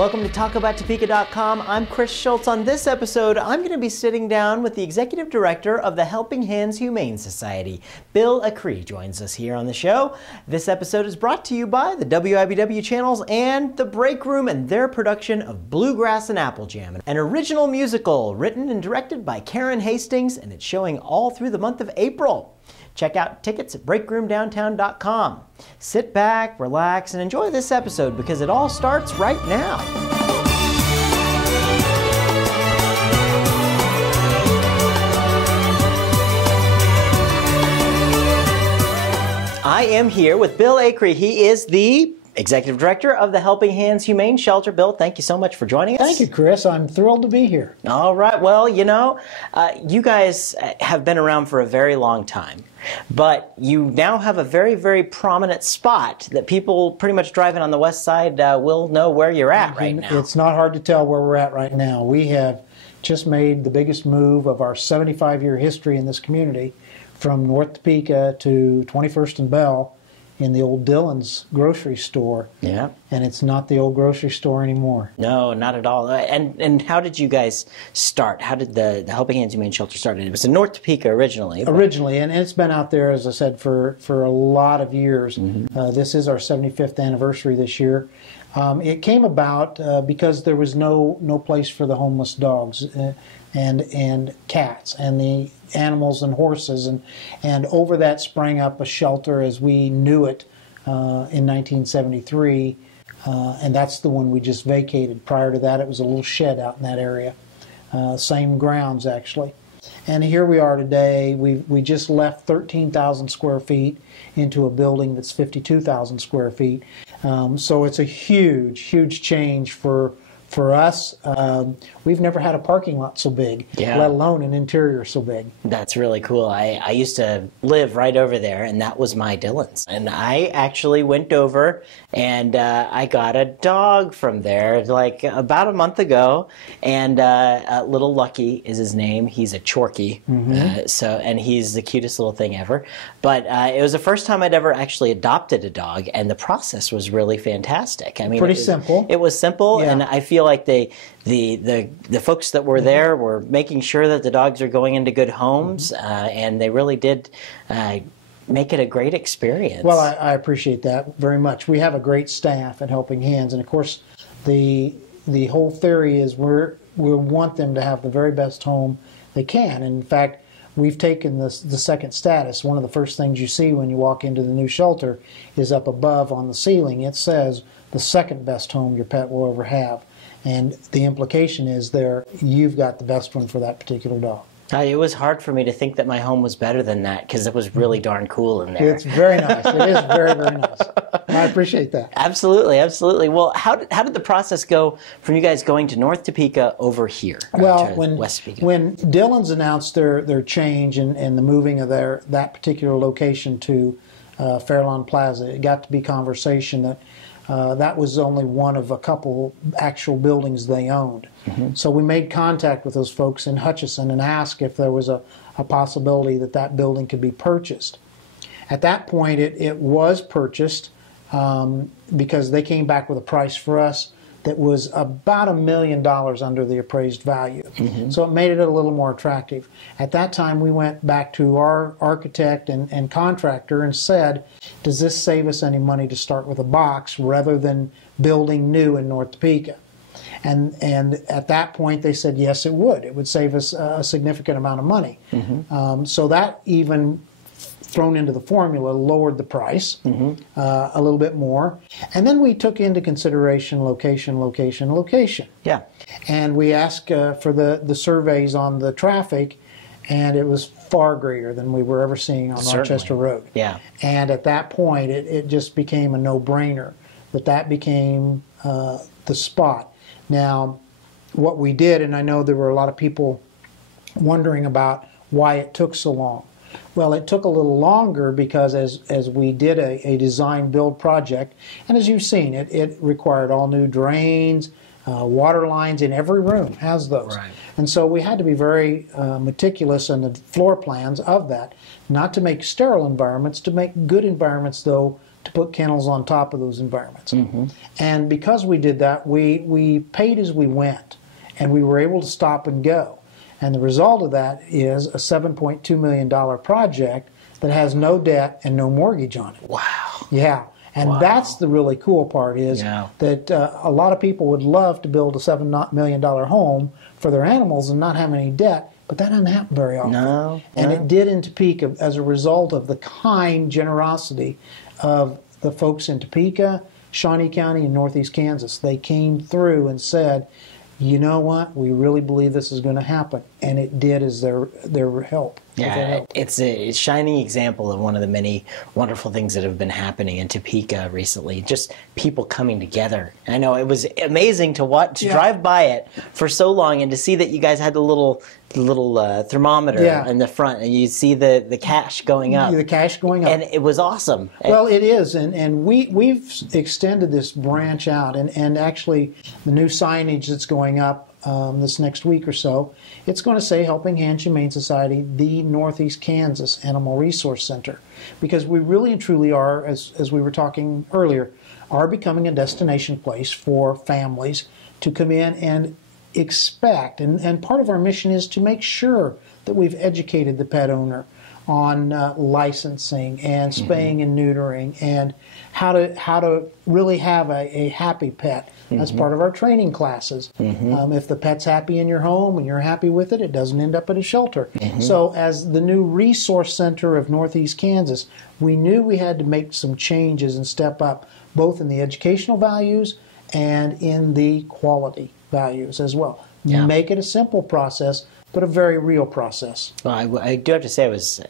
Welcome to TalkAboutTopeka.com. I'm Chris Schultz. On this episode, I'm going to be sitting down with the Executive Director of the Helping Hands Humane Society. Bill Acree joins us here on the show. This episode is brought to you by the WIBW channels and The Break Room and their production of Bluegrass and Apple Jam, an original musical written and directed by Karen Hastings, and it's showing all through the month of April. Check out tickets at breakroomdowntown.com. Sit back, relax, and enjoy this episode because it all starts right now. I am here with Bill Acree. He is the Executive Director of the Helping Hands Humane Shelter. Bill, thank you so much for joining us. Thank you, Chris. I'm thrilled to be here. All right. Well, you know, you guys have been around for a very long time, but you now have a very, very prominent spot that people pretty much driving on the west side will know where you're at right now. It's not hard to tell where we're at right now. We have just made the biggest move of our 75-year history in this community from North Topeka to 21st and Bell in the old Dillon's grocery store. Yeah. And it's not the old grocery store anymore. No, not at all. And how did you guys start? How did the Helping Hands Humane Shelter start? It was in North Topeka originally. Originally, and it's been out there, as I said, for a lot of years. Mm-hmm. This is our 75th anniversary this year. It came about because there was no place for the homeless dogs and cats and the animals and horses, and over that sprang up a shelter as we knew it in 1973, and that's the one we just vacated. Prior to that, it was a little shed out in that area, same grounds actually. And here we are today. We just left 13,000 square feet into a building that's 52,000 square feet. So it's a huge, huge change for us. We've never had a parking lot so big, let alone an interior so big. That's really cool. I used to live right over there, and that was my Dillon's. And I actually went over and I got a dog from there like about a month ago, and Little Lucky is his name. He's a Chorky, and he's the cutest little thing ever. But it was the first time I'd ever actually adopted a dog, and the process was really fantastic. I mean, pretty simple. It was simple, and I feel like the folks that were there were making sure that the dogs are going into good homes, and they really did make it a great experience. Well, I appreciate that very much. We have a great staff at Helping Hands, and of course, the whole theory is we want them to have the very best home they can. And in fact, we've taken the second status. One of the first things you see when you walk into the new shelter is up above on the ceiling. It says the second best home your pet will ever have. And the implication is there, you've got the best one for that particular dog. It was hard for me to think that my home was better than that because it was really darn cool in there. It's very nice. It is very, very nice. And I appreciate that. Absolutely, absolutely. Well, how did the process go from you guys going to North Topeka over here? Well, to West Topeka? When Dillon's announced their change and the moving of that particular location to Fairlawn Plaza, it got to be conversation that that was only one of a couple actual buildings they owned. So we made contact with those folks in Hutchinson and asked if there was a possibility that building could be purchased. At that point, it was purchased because they came back with a price for us that was about $1 million under the appraised value. So it made it a little more attractive. At that time, we went back to our architect and contractor and said, does this save us any money to start with a box rather than building new in North Topeka? And at that point, they said, yes, it would. It would save us a significant amount of money. So that even thrown into the formula lowered the price a little bit more. And then we took into consideration location, location, location. Yeah. And we asked for the surveys on the traffic, and it was far greater than we were ever seeing on Rochester Road. Yeah. And at that point, it just became a no-brainer that became the spot. Now, what we did, and I know there were a lot of people wondering about why it took so long. Well, it took a little longer because as we did a design-build project, and as you've seen, it required all new drains, water lines in every room has those. Right. And so we had to be very meticulous in the floor plans of that, not to make sterile environments, to make good environments, though, to put kennels on top of those environments. And because we did that, we paid as we went, and we were able to stop and go. And the result of that is a $7.2 million project that has no debt and no mortgage on it. Wow. Yeah. And that's the really cool part is that a lot of people would love to build a $7 million home for their animals and not have any debt, but that doesn't happen very often. No. And it did in Topeka as a result of the kind generosity of the folks in Topeka, Shawnee County, and Northeast Kansas. They came through and said, you know what, we really believe this is going to happen. And it did as their help. Yeah, it's a shining example of one of the many wonderful things that have been happening in Topeka recently. Just people coming together. And I know it was amazing to watch, to drive by it for so long, and to see that you guys had the little thermometer in the front, and you see the cash going up. The cash going up. And it was awesome. Well, it is, and we've extended this branch out, and actually the new signage that's going up this next week or so, it's going to say Helping Hands Humane Society, the Northeast Kansas Animal Resource Center, because we really and truly are, as we were talking earlier, are becoming a destination place for families to come in and expect, and part of our mission is to make sure that we've educated the pet owner on licensing and spaying and neutering, and how to really have a happy pet. That's part of our training classes. If the pet's happy in your home and you're happy with it, it doesn't end up at a shelter. So as the new resource center of Northeast Kansas, we knew we had to make some changes and step up, both in the educational values and in the quality values as well. Make it a simple process, but a very real process. Well, I do have to say, I was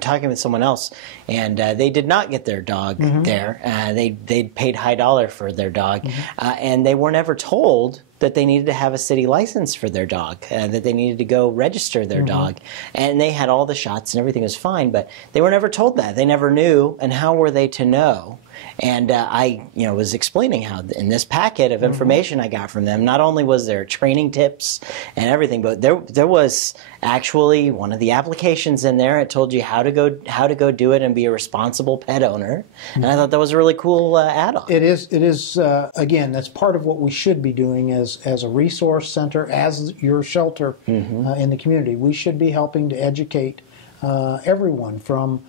talking with someone else, and they did not get their dog there. They paid high dollar for their dog, and they were never told that they needed to have a city license for their dog, that they needed to go register their dog. And they had all the shots and everything was fine, but they were never told that. They never knew, and how were they to know? And I was explaining how in this packet of information I got from them, not only was there training tips and everything, but there was actually one of the applications in there. It told you how to go do it and be a responsible pet owner. And I thought that was a really cool add-on. It is. Again, that's part of what we should be doing as a resource center, as your shelter in the community. We should be helping to educate everyone from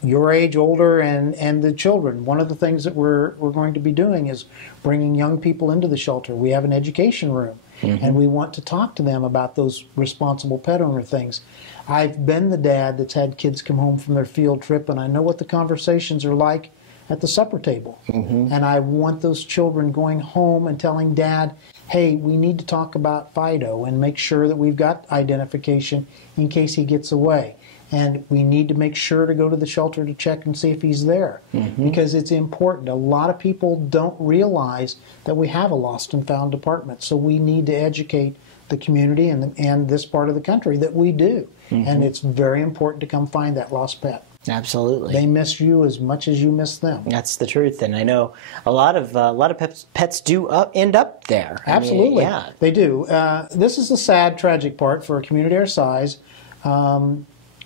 your age, older, and the children. One of the things that we're going to be doing is bringing young people into the shelter. We have an education room, and we want to talk to them about those responsible pet owner things. I've been the dad that's had kids come home from their field trip, and I know what the conversations are like at the supper table. And I want those children going home and telling Dad, hey, we need to talk about Fido and make sure that we've got identification in case he gets away. And we need to make sure to go to the shelter to check and see if he's there, because it's important. A lot of people don't realize that we have a lost and found department, so we need to educate the community and this part of the country that we do. And it's very important to come find that lost pet. Absolutely. They miss you as much as you miss them. That's the truth, and I know a lot of pets do end up there. Absolutely, I mean, they do. This is the sad, tragic part for a community our size.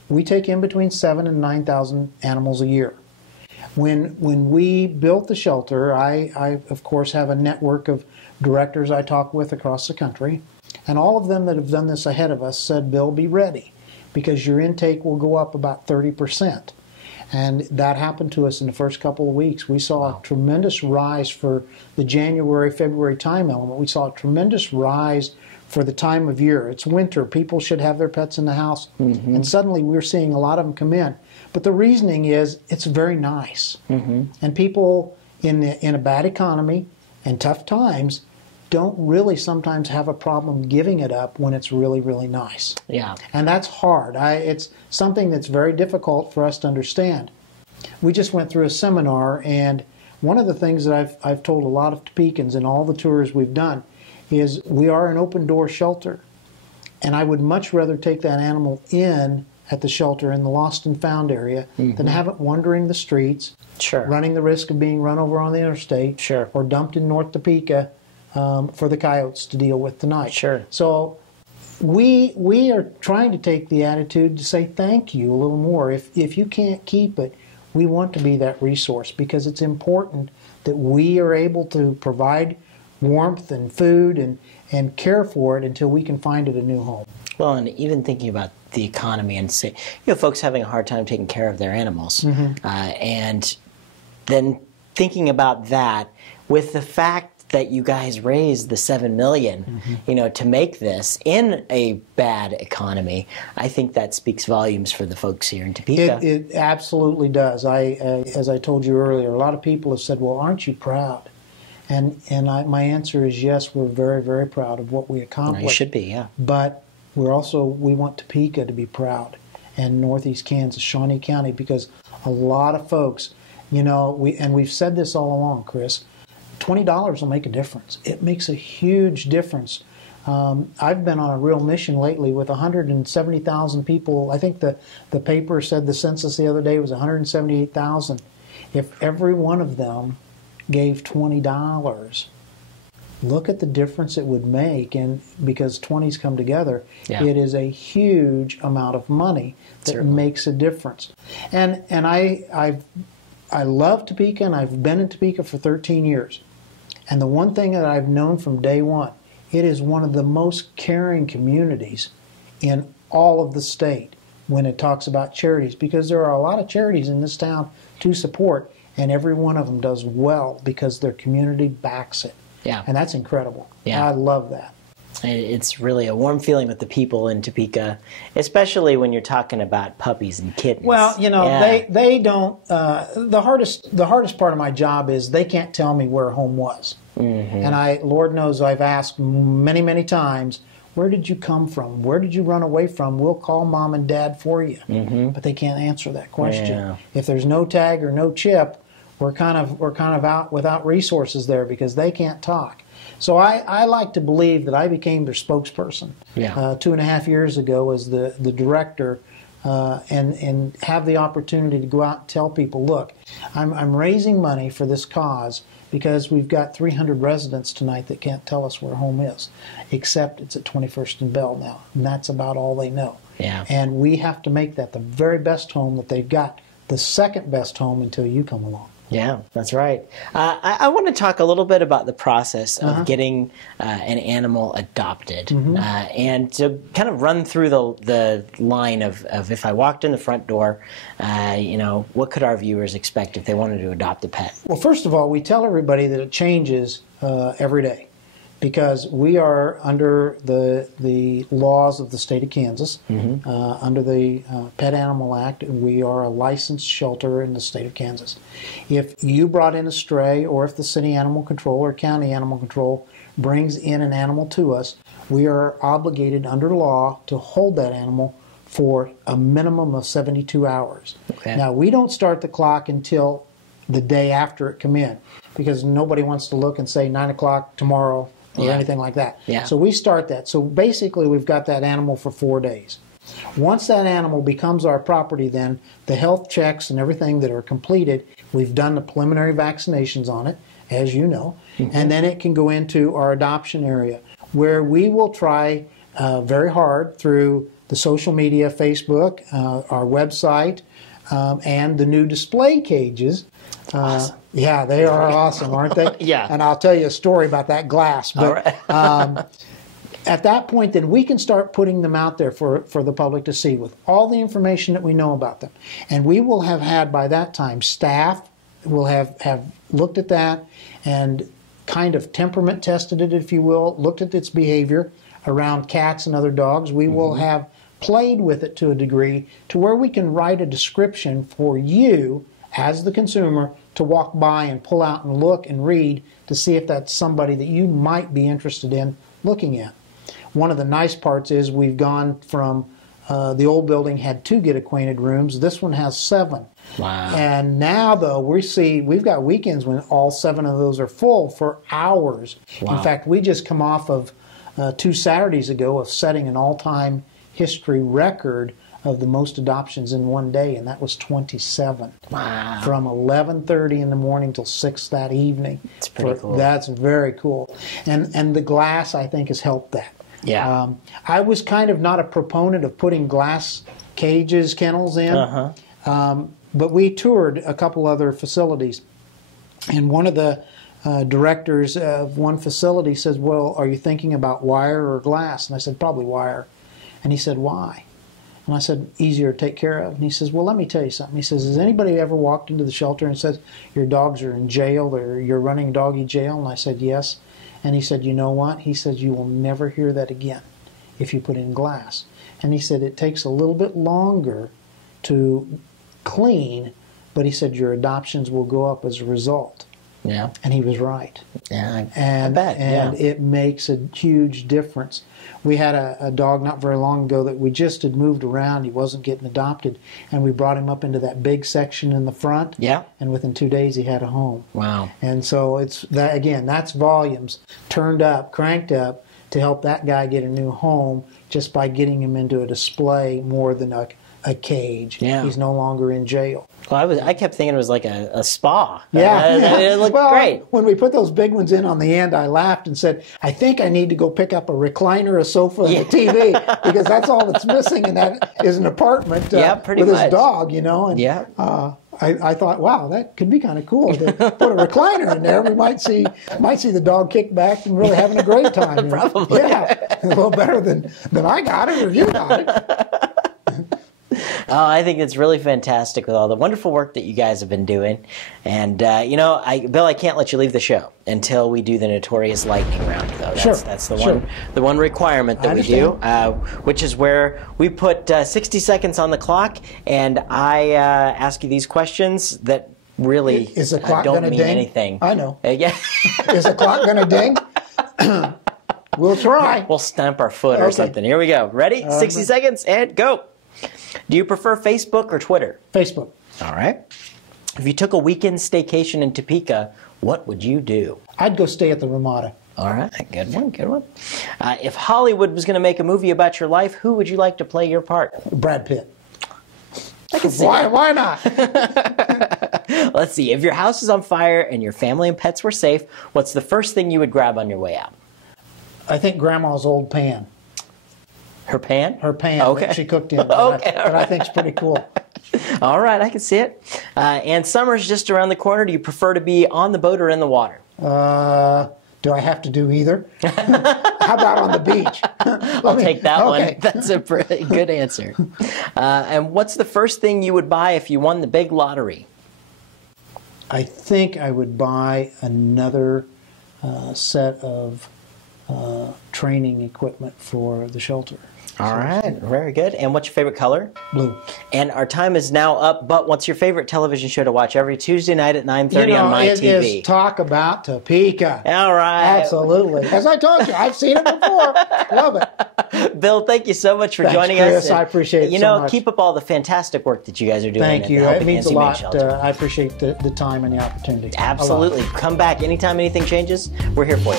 We take in between 7,000 and 9,000 animals a year. When we built the shelter, I of course have a network of directors I talk with across the country, and all of them that have done this ahead of us said, Bill, be ready, because your intake will go up about 30%. And that happened to us in the first couple of weeks. We saw a tremendous rise for the January, February time element. We saw a tremendous rise for the time of year. It's winter. People should have their pets in the house. And suddenly we're seeing a lot of them come in. But the reasoning is it's very nice. And people in a bad economy and tough times don't really sometimes have a problem giving it up when it's really, really nice. Yeah. And that's hard. It's something that's very difficult for us to understand. We just went through a seminar, and one of the things that I've told a lot of Topekans in all the tours we've done is we are an open door shelter. And I would much rather take that animal in at the shelter in the lost and found area than have it wandering the streets, running the risk of being run over on the interstate, or dumped in North Topeka for the coyotes to deal with tonight. So we are trying to take the attitude to say thank you a little more. If you can't keep it, We want to be that resource because it's important that we are able to provide warmth and food and care for it until we can find it a new home. Well, and even thinking about the economy and say, folks having a hard time taking care of their animals, and then thinking about that with the fact that you guys raised the $7 million, to make this in a bad economy, I think that speaks volumes for the folks here in Topeka. It absolutely does. As I told you earlier, a lot of people have said, "Well, aren't you proud?" My answer is yes. We're very, very proud of what we accomplished. You should be, yeah. But we want Topeka to be proud, and Northeast Kansas, Shawnee County, because a lot of folks, we've said this all along, Chris. $20 will make a difference. It makes a huge difference. I've been on a real mission lately with 170,000 people. I think the paper said the census the other day was 178,000. If every one of them gave $20, look at the difference it would make. And because 20s come together, it is a huge amount of money that makes a difference. And I love Topeka, and I've been in Topeka for 13 years. And the one thing that I've known from day one, it is one of the most caring communities in all of the state when it talks about charities, because there are a lot of charities in this town to support, and every one of them does well because their community backs it. Yeah. And that's incredible. Yeah. I love that. It's really a warm feeling with the people in Topeka, especially when you're talking about puppies and kittens. Well, they don't. The hardest part of my job is they can't tell me where home was. And Lord knows, I've asked many, many times, where did you come from? Where did you run away from? We'll call mom and dad for you. But they can't answer that question. Yeah. If there's no tag or no chip, we're kind of out without resources there because they can't talk. So I like to believe that I became their spokesperson 2.5 years ago as the director, and have the opportunity to go out and tell people, look, I'm raising money for this cause because we've got 300 residents tonight that can't tell us where home is, except it's at 21st and Bell now, and that's about all they know. Yeah. And we have to make that the very best home that they've got, the second best home until you come along. Yeah, that's right. I want to talk a little bit about the process of getting an animal adopted, and to kind of run through the line of if I walked in the front door, what could our viewers expect if they wanted to adopt a pet? Well, first of all, we tell everybody that it changes every day, because we are under the laws of the state of Kansas, under the Pet Animal Act, and we are a licensed shelter in the state of Kansas. If you brought in a stray, or if the city animal control or county animal control brings in an animal to us, we are obligated under law to hold that animal for a minimum of 72 hours. Okay. Now, we don't start the clock until the day after it come in, because nobody wants to look and say 9 o'clock tomorrow, or anything like that. Yeah. So we start that. So basically we've got that animal for 4 days. Once that animal becomes our property, then the health checks and everything that are completed, we've done the preliminary vaccinations on it, as you know, and then it can go into our adoption area, where we will try very hard through the social media, Facebook, our website, and the new display cages. Awesome. Yeah, they are awesome, aren't they? Yeah. And I'll tell you a story about that glass. But at that point, then we can start putting them out there for the public to see with all the information that we know about them. And we will have had, by that time, staff will have looked at that and kind of temperament tested it, if you will, looked at its behavior around cats and other dogs. We will have played with it to a degree to where we can write a description for you as the consumer to walk by and pull out and look and read to see if that's somebody that you might be interested in looking at. One of the nice parts is we've gone from the old building had 2 get acquainted rooms. This one has 7. Wow. And now, though, we've got weekends when all 7 of those are full for hours. Wow. In fact, we just come off of 2 Saturdays ago of setting an all-time history record of the most adoptions in one day, and that was 27. Wow. From 11:30 in the morning till 6 that evening. That's pretty cool. That's very cool. And the glass, I think, has helped that. Yeah. I was kind of not a proponent of putting glass cages, kennels in. But we toured a couple other facilities, and one of the directors of one facility says, well, are you thinking about wire or glass? And I said, probably wire. And he said, why? And I said, easier to take care of. And he says, well, let me tell you something. He says, has anybody ever walked into the shelter and said, your dogs are in jail, or you're running doggy jail? And I said, yes. And he said, you know what? He says, you will never hear that again if you put in glass. And he said, it takes a little bit longer to clean, but he said, your adoptions will go up as a result. Yeah. And he was right. Yeah, I bet. And yeah. it makes a huge difference. We had a dog not very long ago that we just had moved around. He wasn't getting adopted. And we brought him up into that big section in the front. Yeah. And within 2 days, he had a home. Wow. And so it's that, again, that's volumes turned up, cranked up to help that guy get a new home just by getting him into a display more than a cage. Yeah. He's no longer in jail. Well, I kept thinking it was like a spa. Yeah. It looked well, great. When we put those big ones in on the end, I laughed and said, I think I need to go pick up a recliner, a sofa, and a TV, because that's all that's missing, and that is an apartment pretty with much. his dog, you know. And, yeah. I thought, wow, that could be kind of cool to put a recliner in there. We might see the dog kick back and really having a great time. You know? Probably. Yeah, a little better than I got it or you got it. Oh, I think it's really fantastic with all the wonderful work that you guys have been doing. And, Bill, I can't let you leave the show until we do the notorious lightning round, though. That's the one requirement that we do, which is where we put 60 seconds on the clock, and I ask you these questions that really Is the clock don't gonna mean ding? anything. I know. Yeah. Is the clock going to ding? We'll try. We'll stamp our foot or something. Here we go. Ready? 60 seconds, and go. Do you prefer Facebook or Twitter? Facebook. All right. If you took a weekend staycation in Topeka, what would you do? I'd go stay at the Ramada. All right. Good one. Good one. If Hollywood was going to make a movie about your life, who would you like to play your part? Brad Pitt. I can see Why not? Let's see. If your house is on fire and your family and pets were safe, what's the first thing you would grab on your way out? I think Grandma's old pan. Her pan? Her pan Okay. that she cooked in. Okay, That I think's pretty cool. All right, I can see it. And summer's just around the corner. Do you prefer to be on the boat or in the water? Do I have to do either? How about on the beach? I'll take that one. That's a pretty good answer. And what's the first thing you would buy if you won the big lottery? I think I would buy another set of training equipment for the shelter. All right, very good. And what's your favorite color? Blue. And our time is now up, but what's your favorite television show to watch every Tuesday night at 9:30 on my TV? It is Talk About Topeka. All right. Absolutely. As I told you, I've seen it before. Love it. Bill, thank you so much for joining Chris, us. I appreciate it so much. Keep up all the fantastic work that you guys are doing. Thank you. It It means a Humane lot. Shelter. I appreciate the time and the opportunity. Absolutely. Come back anytime anything changes. We're here for you.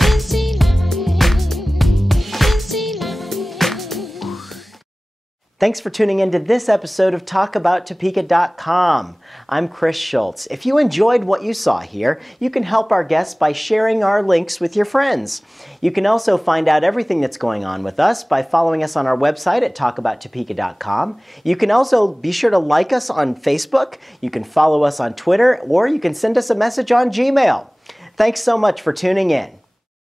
Thanks for tuning in to this episode of TalkAboutTopeka.com. I'm Chris Schultz. If you enjoyed what you saw here, you can help our guests by sharing our links with your friends. You can also find out everything that's going on with us by following us on our website at TalkAboutTopeka.com. You can also be sure to like us on Facebook, you can follow us on Twitter, or you can send us a message on Gmail. Thanks so much for tuning in.